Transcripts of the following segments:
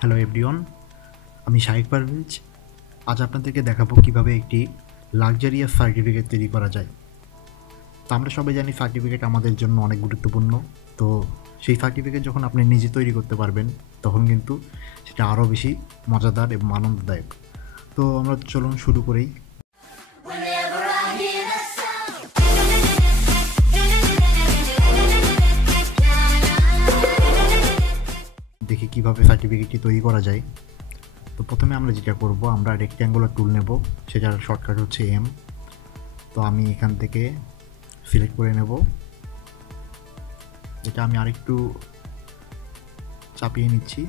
Hello everyone, আমি শাহিক পারভেজ। আজ আপনাদেরকে দেখাবো কিভাবে একটি লাক্সারিয়াস সার্টিফিকেট তৈরি করা যায়। তো আমরা সবাই জানি সার্টিফিকেট আমাদের জন্য অনেক গুরুত্বপূর্ণ। তো সেই সার্টিফিকেট যখন আপনি নিজে তৈরি করতে পারবেন তখন কিন্তু সেটা আরও বেশি মজাদার এবং আনন্দদায়ক। তো আমরা চলুন শুরু করেই। Whenever I hear the sound, দেখি কিভাবে সার্টিফিকেটটি তৈরি করা যায়। তো প্রথমে আমরা যেটা করব, আমরা রেক্ট্যাঙ্গুলার টুল নেব, সেটার শর্টকাট হচ্ছে এম। তো আমি এখান থেকে সিলেক্ট করে নেব। এটা আমি আরেকটু চাপিয়ে নিচ্ছি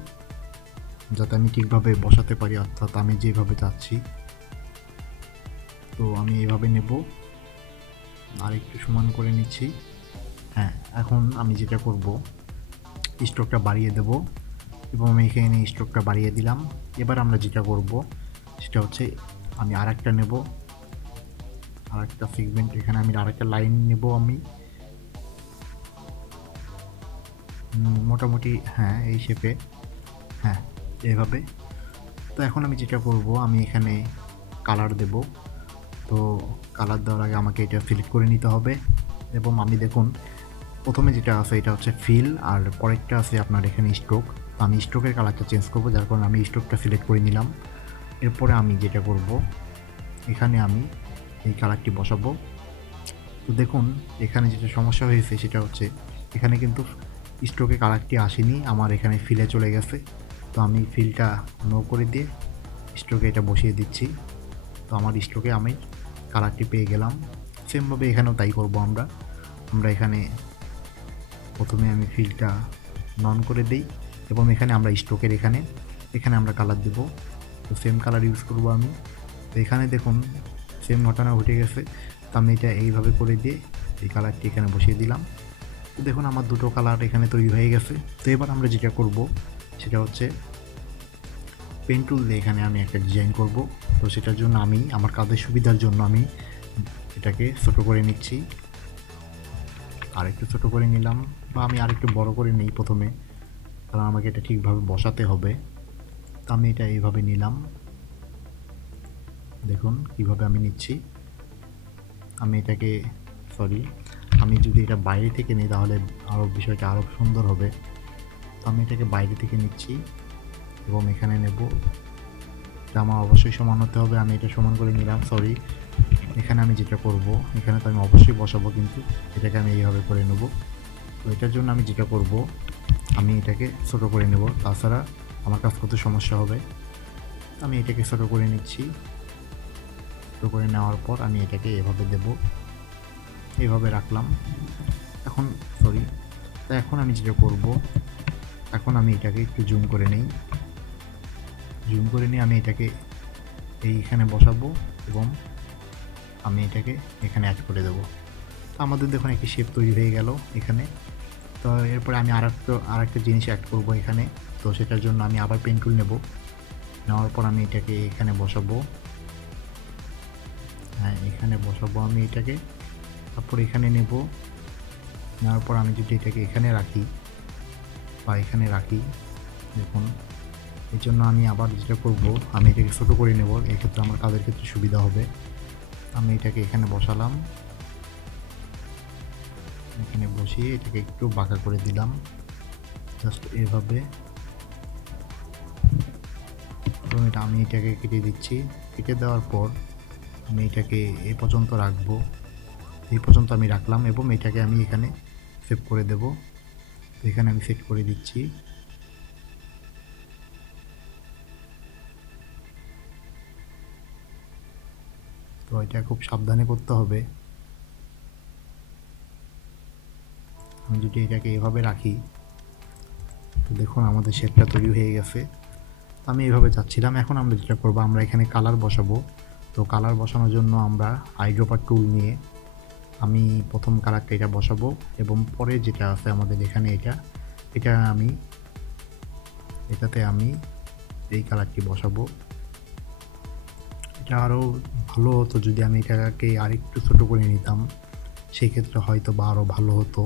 যাতে আমি ঠিকভাবে বসাতে পারি, অর্থাৎ আমি যেভাবে চাচ্ছি। তো আমি এইভাবে নেব, আরেকটু সমান করে নিচ্ছি। হ্যাঁ, এখন আমি যেটা করব, স্ট্রোকটা বাড়িয়ে দেব এবং আমি এখানে স্ট্রোকটা বাড়িয়ে দিলাম। এবার আমরা যেটা করব সেটা হচ্ছে আমি আরেকটা নেব, আরেকটা সেগমেন্ট, এখানে আমি আরেকটা লাইন নেব। আমি মোটামুটি হ্যাঁ এই শেপে, হ্যাঁ এইভাবে। তো এখন আমি যেটা করব, আমি এখানে কালার দেব। তো কালার দেওয়ার আগে আমাকে এটা সিলেক্ট করে নিতে হবে এবং আমি দেখুন প্রথমে যেটা আছে এটা হচ্ছে ফিল, আর পরেরটা আছে আপনার এখানে স্ট্রোক। তো আমি স্ট্রোকের কালারটা চেঞ্জ করবো, যার কারণে আমি স্ট্রোকটা সিলেক্ট করে নিলাম। এরপরে আমি যেটা করব, এখানে আমি এই কালারটি বসাবো। তো দেখুন এখানে যেটা সমস্যা হয়েছে সেটা হচ্ছে এখানে কিন্তু স্ট্রোকে কালারটি আসেনি, আমার এখানে ফিলে চলে গেছে। তো আমি ফিলটা নো করে দিয়ে স্ট্রোকে এটা বসিয়ে দিচ্ছি। তো আমার স্ট্রোকে আমি কালারটি পেয়ে গেলাম। সেমভাবে এখানেও তাই করব। আমরা এখানে প্রথমে আমি ফিলটা নন করে দিই এবং এখানে আমরা স্ট্রোকের এখানে আমরা কালার দেব। তো সেম কালার ইউজ করব আমি। তো এখানে দেখুন সেম ঘটনা ঘটে গেছে। তো আমি এটা এইভাবে করে দিয়ে এই কালারটি এখানে বসিয়ে দিলাম। তো দেখুন আমার দুটো কালার এখানে তৈরি হয়ে গেছে। তো এবার আমরা যেটা করব সেটা হচ্ছে পেন টুল দিয়ে এখানে আমি একটা ডিজাইন করব। তো সেটার জন্য আমি আমার কাজের সুবিধার জন্য আমি এটাকে ছোটো করে নিচ্ছি, আরেকটু ছোটো করে নিলাম, বা আমি আরেকটু বড় করে নিই প্রথমে, কারণ আমাকে এটা ঠিকভাবে বসাতে হবে। তো আমি এটা এইভাবে নিলাম, দেখুন কিভাবে আমি নিচ্ছি। আমি এটাকে আমি যদি এটা বাইরে থেকে নিই তাহলে আরও বিষয়টা আরও সুন্দর হবে। তো আমি এটাকে বাইরে থেকে নিচ্ছি এবং এখানে নেব। এটা আমার অবশ্যই সমান হতে হবে, আমি এটা সমান করে নিলাম। এখানে আমি যেটা করব, এখানে তো আমি অবশ্যই বসাবো, কিন্তু এটাকে আমি এইভাবে করে নেব। তো এটার জন্য আমি যেটা করব, আমি এটাকে ছোটো করে নেব, তাছাড়া আমার কাজ করতে সমস্যা হবে। আমি এটাকে ছোটো করে নিচ্ছি। ছোটো করে নেওয়ার পর আমি এটাকে এভাবে দেব, এইভাবে রাখলাম। এখন তো এখন আমি যেটা করব, এখন আমি এটাকে একটু জুম করে নিয়ে আমি এটাকে এইখানে বসাবো এবং আমি এটাকে এখানে অ্যাড করে দেবো। আমাদের দেখুন একটি শেপ তৈরি হয়ে গেল এখানে। তো এরপরে আমি আরেকটা জিনিস অ্যাড করব এখানে। তো সেটার জন্য আমি আবার পেন টুল নেব, নেওয়ার পর আমি এটাকে এখানে বসাবো। হ্যাঁ, এখানে বসাবো আমি এটাকে। তারপর এখানে নেব, নেওয়ার পর আমি যদি এটাকে এখানে রাখি বা এখানে রাখি, দেখুন এর জন্য আমি আবার যেটা করব, আমি এটাকে ছোটো করে নেব, এক্ষেত্রে আমার কাজের ক্ষেত্রে সুবিধা হবে। আমি এটাকে এখানে বসালাম, এখানে বসিয়ে এটাকে একটু বাঁকা করে দিলাম, জাস্ট এভাবে। এবং আমি এটাকে কেটে দিচ্ছি। কেটে দেওয়ার পর আমি এটাকে এই পর্যন্ত রাখবো, এই পর্যন্ত আমি রাখলাম এবং এটাকে আমি এখানে সেভ করে দেব। এখানে আমি সেট করে দিচ্ছি। তো এটা খুব সাবধানে করতে হবে। আমি যদি এটাকে এভাবে রাখি, তো দেখুন আমাদের শেপটা তৈরি হয়ে গেছে। আমি এইভাবে চাচ্ছিলাম। এখন আমরা যেটা করবো, আমরা এখানে কালার বসাবো। তো কালার বসানোর জন্য আমরা আইড্রপার টুল নিয়ে আমি প্রথম কালারটা এটা বসাবো এবং পরে যেটা আছে আমাদের এখানে এটাতে আমি এই কালারটি বসাবো। এটা আরও ভালো হতো যদি আমি এটাকে আরেকটু ছোটো করে নিতাম, সেই ক্ষেত্রে হয়তো বা আরও ভালো হতো।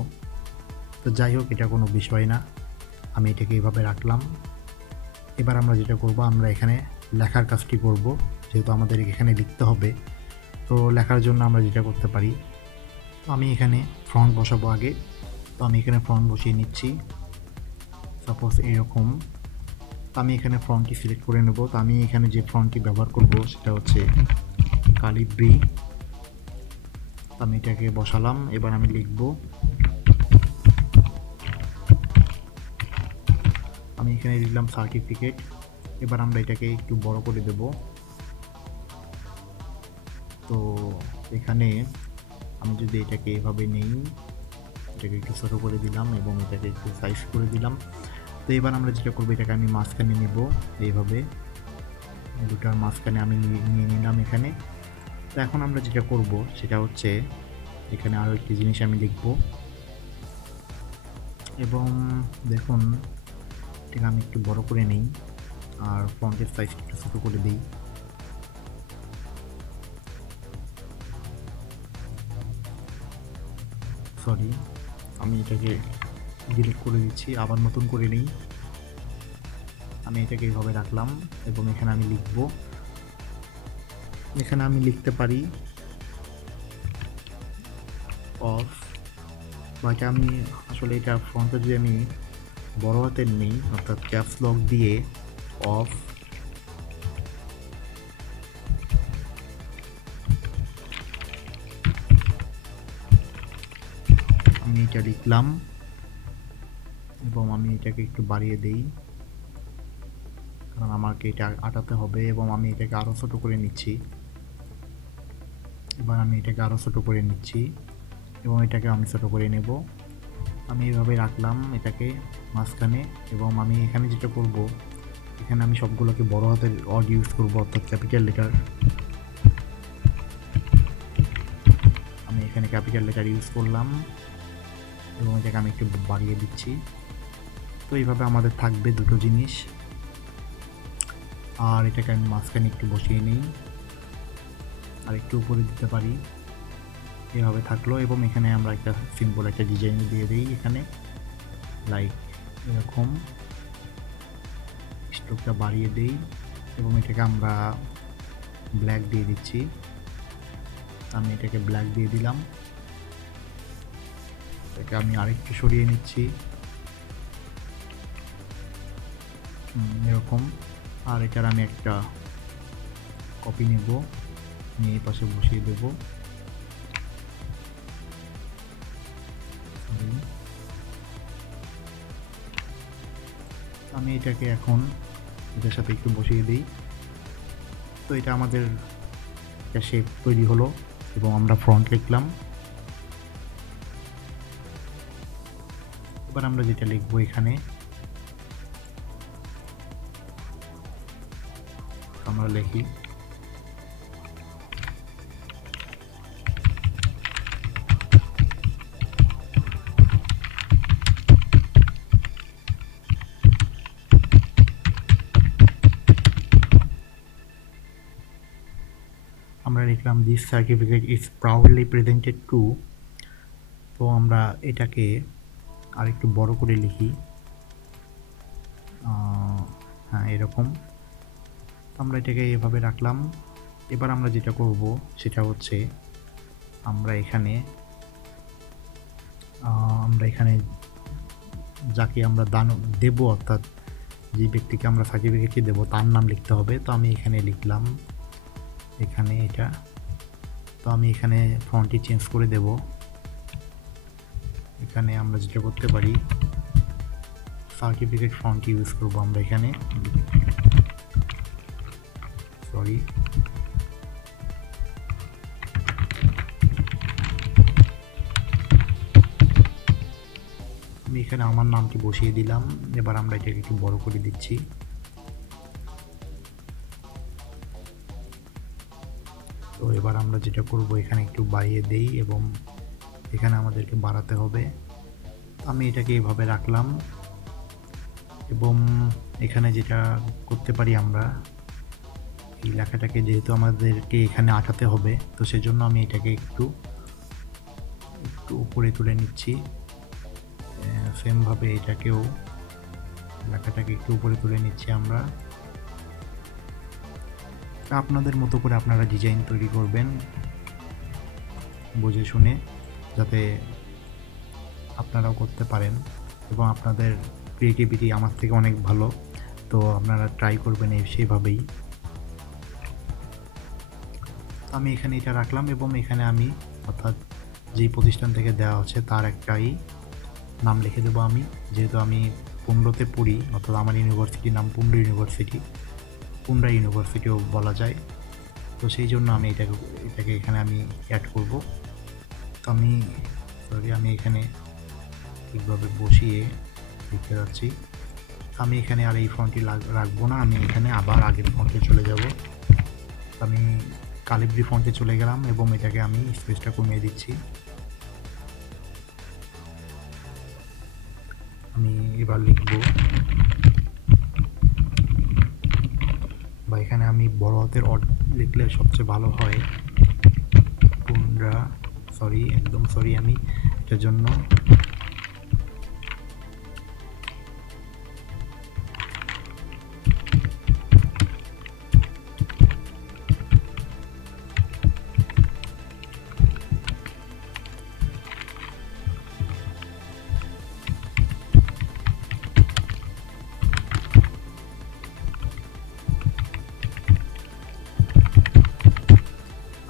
তো যাই হোক, এটা কোনো বিষয় না। আমি এটাকে এইভাবে রাখলাম এবার আমরা যেটা করব, আমরা এখানে লেখার কাজটি করব, যেহেতু আমাদের এখানে লিখতে হবে। তো লেখার জন্য আমরা যেটা করতে পারি, তো আমি এখানে ফন্ট বসাবো আগে। তো আমি এখানে ফন্ট বসিয়ে নিচ্ছি, সাপোজ এইরকম। তো আমি এখানে ফন্টটি সিলেক্ট করে নেব। তো আমি এখানে যে ফন্টটি ব্যবহার করব সেটা হচ্ছে কালিব্রি। আমি এটাকে বসালাম, এবার আমি লিখব। আমি এখানে লিখলাম সার্টিফিকেট। এবার আমরা এটাকে একটু বড় করে দেব। তো এখানে আমি যদি এটাকে এভাবে নেই, এটাকে একটু ছোটো করে দিলাম এবং এটাকে একটু সাইজ করে দিলাম। তো এবার আমরা যেটা করবো, এটাকে আমি মাঝখানে নেব, এইভাবে দুটার মাঝখানে আমি নিয়ে নিলাম এখানে। তো এখন আমরা যেটা করব সেটা হচ্ছে, এখানে আরও একটি জিনিস আমি লিখব এবং দেখুন এটাকে আমি একটু বড় করে নিই আর ফন্টের সাইজ একটু ছোটো করে দিই। সরি, আমি এটাকে ডিলিট করে দিচ্ছি, আবার নতুন করে নিই। আমি এটাকে এইভাবে রাখলাম এবং এখানে আমি লিখব। এখানে আমি লিখতে পারি অফ, বা এটা আমি আসলে এটা ফন্টটা যদি আমি বড় হাতের নেই, অর্থাৎ ক্যাপস লক দিয়ে অফ, আমি এটা লিখলাম এবং আমি এটাকে একটু বাড়িয়ে দেই, কারণ আমাকে এটা আটাতে হবে এবং আমি এটাকে আরও ছোটো করে নিচ্ছি। এবার আমি এটাকে আরও ছোটো করে নিচ্ছি এবং এটাকে আমি ছোটো করে নেব। আমি এইভাবে রাখলাম এটাকে মাঝখানে এবং আমি এখানে যেটা করব, এখানে আমি সবগুলোকে বড় হাতের অড ইউজ করব, অর্থাৎ ক্যাপিটাল লেটার। আমি এখানে ক্যাপিটাল লেটার ইউজ করলাম এবং এটাকে আমি একটু বাড়িয়ে দিচ্ছি। তো এইভাবে আমাদের থাকবে দুটো জিনিস। আর এটাকে আমি মাঝখানে একটু বসিয়ে নিই আর একটু উপরে দিতে পারি, এভাবে থাকলো। এবং এখানে আমরা একটা সিম্পল একটা ডিজাইন দিয়ে দিই এখানে, লাইক এরকম স্ট্রোকটা বাড়িয়ে দিই এবং এটাকে আমরা ব্ল্যাক দিয়ে দিচ্ছি। আমি এটাকে ব্ল্যাক দিয়ে দিলাম, এটাকে আমি আরেকটু সরিয়ে নিচ্ছি এরকম। আর এটার আমি একটা কপি নেব, নিয়ে এই পাশে বসিয়ে দেব। আমি এটাকে এখন এটার সাথে একটু বসিয়ে দিই। তো এটা আমাদের একটা শেপ তৈরি হলো এবং আমরা ফ্রন্ট লিখলাম। এবার আমরা যেটা লিখবো এখানে, আমরা লিখি আমরা লিখলাম this certificate is proudly presented to. তো আমরা এটাকে আরেকটু বড় করে লিখি, হ্যাঁ এরকম। আমরা এটাকে এভাবে রাখলাম। এবার আমরা যেটা করব সেটা হচ্ছে, আমরা এখানে যাকে আমরা দান দেব, অর্থাৎ যে ব্যক্তিকে আমরা সার্টিফিকেটটি দেব তার নাম লিখতে হবে। তো আমি এখানে লিখলাম এখানে এটা। তো আমি এখানে ফন্টটি চেঞ্জ করে দেব। এখানে আমরা যেটা করতে পারি, সার্টিফিকেট ফন্ট ইউজ করব আমরা এখানে, সরি। আমি এখানে আমার নামটি বসিয়ে দিলাম। এবার আমরা এটাকে একটু বড় করে দিচ্ছি। তো এবার আমরা যেটা করব, এখানে একটু বাড়িয়ে দেই এবং এখানে আমাদেরকে বাড়াতে হবে। আমি এটাকে এইভাবে রাখলাম এবং এখানে যেটা করতে পারি, আমরা এই লেখাটাকে যেহেতু আমাদেরকে এখানে আটাতে হবে, তো সেজন্য আমি এটাকে একটু উপরে তুলে নিচ্ছি। সেমভাবে এটাকেও লেখাটাকে একটু উপরে তুলে নিচ্ছি আমরা। আপনাদের মতো করে আপনারা ডিজাইন তৈরি করবেন বুঝে শুনে, যাতে আপনারাও করতে পারেন এবং আপনাদের ক্রিয়েটিভিটি আমার থেকে অনেক ভালো, তো আপনারা ট্রাই করবেন সেইভাবেই। আমি এখানে এটা রাখলাম এবং এখানে আমি অর্থাৎ যেই প্রতিষ্ঠান থেকে দেওয়া হচ্ছে তার একটাই নাম লিখে দেবো আমি, যেহেতু আমি পুন্ডতে পড়ি, অর্থাৎ আমার ইউনিভার্সিটির নাম পুন্ড ইউনিভার্সিটি, পুন্ডা ইউনিভার্সিটিও বলা যায়। তো সেই জন্য আমি এটাকে এখানে আমি অ্যাড করব। তো আমি এখানে ঠিকভাবে বসিয়ে লিখতে যাচ্ছি। আমি এখানে আর এই ফন্টটি রাখবো না, আমি এখানে আবার আগের ফন্টে চলে যাব। আমি কালিব্রি ফন্টে চলে গেলাম এবং এটাকে আমি স্পেসটা কমিয়ে দিচ্ছি। আমি এবার লিখব, বা এখানে আমি বড় হাতের লিখলে সবচেয়ে ভালো হয়। পুন্ড্রা, একদম সরি আমি এটার জন্য।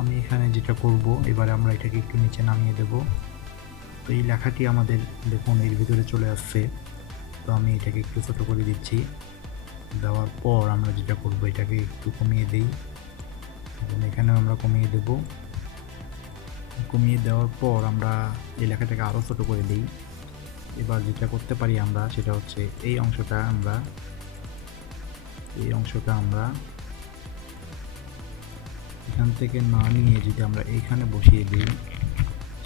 আমি এখানে যেটা করব, এবারে আমরা এটাকে একটু নিচে নামিয়ে দেব। তো এই লেখাটি আমাদের দেখুন এর ভিতরে চলে আসছে। তো আমি এটাকে একটু ছোট করে দিচ্ছি। দেওয়ার পর আমরা যেটা করব, এটাকে একটু কমিয়ে দেই এবং এখানেও আমরা কমিয়ে দেব। কমিয়ে দেওয়ার পর আমরা এই লেখাটাকে আরও ছোট করে দিই। এবার যেটা করতে পারি আমরা সেটা হচ্ছে এই অংশটা আমরা এখান থেকে না নিয়ে যদি আমরা এইখানে বসিয়ে দিই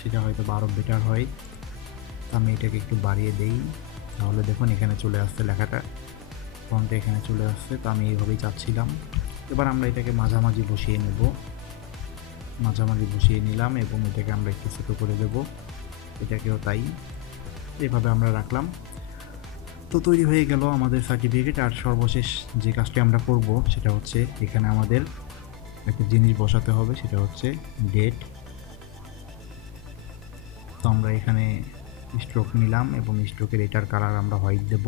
সেটা হয়তো আরও বেটার হয়। তো আমি এটাকে একটু বাড়িয়ে দেই, তাহলে দেখুন এখানে চলে আসছে লেখাটা, ফন্টে এখানে চলে আসছে। তো আমি এইভাবেই চাচ্ছিলাম। এবার আমরা এটাকে মাঝামাঝি বসিয়ে নেব, মাঝামাঝি বসিয়ে নিলাম এবং এটাকে আমরা একটু ছোটো করে দেব, এটাকেও তাই। এভাবে আমরা রাখলাম। তো তৈরি হয়ে গেল আমাদের সার্টিফিকেট। আর সর্বশেষ যে কাজটি আমরা করব সেটা হচ্ছে এখানে আমাদের একটা জিনিস বসাতে হবে, সেটা হচ্ছে ডেট। তো আমরা এখানে স্ট্রোক নিলাম এবং স্ট্রোকের এটার কালার আমরা হোয়াইট দেব,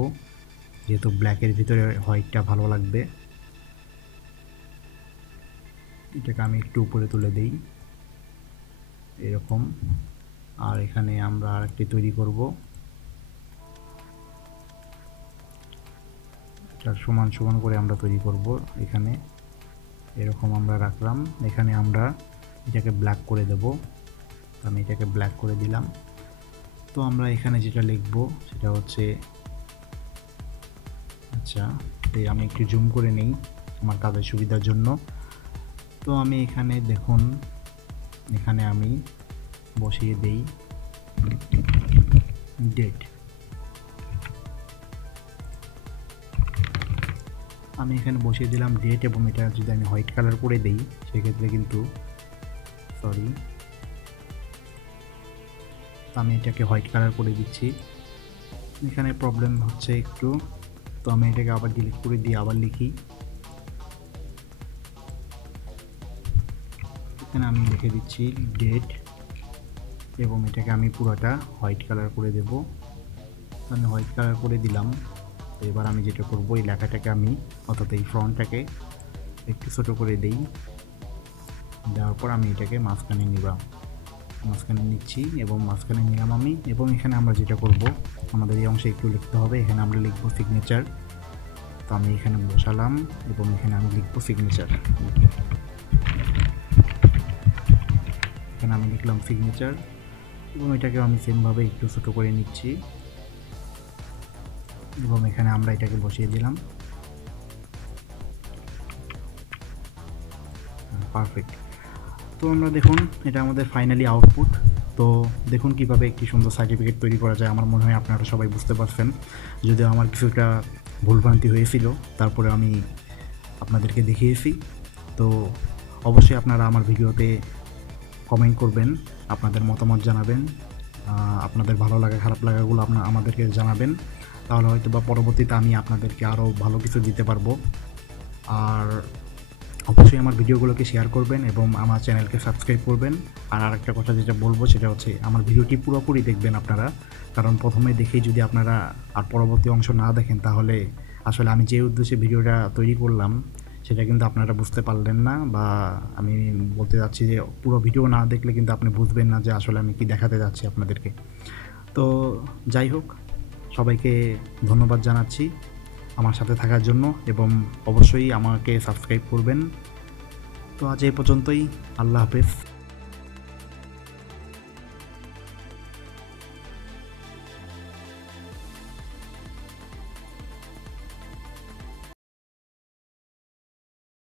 যেহেতু ব্ল্যাকের ভিতরে হোয়াইটটা ভালো লাগবে। এটাকে আমি একটু উপরে তুলে দিই এরকম। আর এখানে আমরা আরেকটি তৈরি করব, এটা সমান সমান করে আমরা তৈরি করব। এখানে এরকম আমরা রাখলাম, এখানে আমরা এটাকে ব্ল্যাক করে দেব। আমি এটাকে ব্ল্যাক করে দিলাম। তো আমরা এখানে যেটা লিখব সেটা হচ্ছে, আচ্ছা আমি একটু জুম করে নেই আমার কাজের সুবিধার জন্য। তো আমি এখানে দেখুন, এখানে আমি বসিয়ে দেই ডেট। আমি এখানে বসিয়ে দিলাম ডেট এবং এটা যদি আমি হোয়াইট কালার করে দেই সেক্ষেত্রে কিন্তু আমি এটাকে হোয়াইট কালার করে দিচ্ছি। এখানে প্রবলেম হচ্ছে একটু, তো আমি এটাকে আবার ডিলিট করে দিয়ে আবার লিখি। এখানে আমি লিখে দিচ্ছি ডেট এবং এটাকে আমি পুরোটা হোয়াইট কালার করে দেব। আমি হোয়াইট কালার করে দিলাম। তো এবার আমি যেটা করব, এই লেখাটাকে আমি অর্থাৎ এই ফ্রন্টটাকে একটু ছোটো করে দেই। দেওয়ার পর আমি এটাকে মাঝখানে নিচ্ছি এবং মাঝখানে নিলাম আমি। এবং এখানে আমরা যেটা করব, আমাদের এই অংশে একটু লিখতে হবে। এখানে আমরা লিখব সিগনেচার। তো আমি এখানে বসালাম এবং এখানে আমি লিখব সিগনেচার। এখানে আমি লিখলাম সিগনেচার এবং এটাকে আমি সেমভাবে একটু ছোটো করে নিচ্ছি এবং এখানে আমরা এটাকে বসিয়ে দিলাম। পারফেক্ট। তো আমরা দেখুন এটা আমাদের ফাইনালি আউটপুট। তো দেখুন কিভাবে একটি সুন্দর সার্টিফিকেট তৈরি করা যায়। আমার মনে হয় আপনারা সবাই বুঝতে পারছেন, যদিও আমার কিছুটা ভুলভ্রান্তি হয়েছিল, তারপরে আমি আপনাদেরকে দেখিয়েছি। তো অবশ্যই আপনারা আমার ভিডিওতে কমেন্ট করবেন, আপনাদের মতামত জানাবেন, আপনাদের ভালো লাগা খারাপ লাগাগুলো আমাদেরকে জানাবেন। তাহলে হয়তো বা পরবর্তীতে আমি আপনাদেরকে আরও ভালো কিছু দিতে পারবো। আর অবশ্যই আমার ভিডিওগুলোকে শেয়ার করবেন এবং আমার চ্যানেলকে সাবস্ক্রাইব করবেন। আর আরেকটা কথা যেটা বলবো সেটা হচ্ছে আমার ভিডিওটি পুরোপুরি দেখবেন আপনারা, কারণ প্রথমে দেখেই যদি আপনারা আর পরবর্তী অংশ না দেখেন তাহলে আসলে আমি যে উদ্দেশ্যে ভিডিওটা তৈরি করলাম সেটা কিন্তু আপনারা বুঝতে পারলেন না, বা আমি বলতে চাচ্ছি যে পুরো ভিডিও না দেখলে কিন্তু আপনি বুঝবেন না যে আসলে আমি কি দেখাতে যাচ্ছি আপনাদেরকে। তো যাই হোক, সবাইকে ধন্যবাদ জানাচ্ছি আমার সাথে থাকার জন্য এবং অবশ্যই আমাকে সাবস্ক্রাইব করবেন। তো আজ এই পর্যন্তই। আল্লাহ হাফেজ।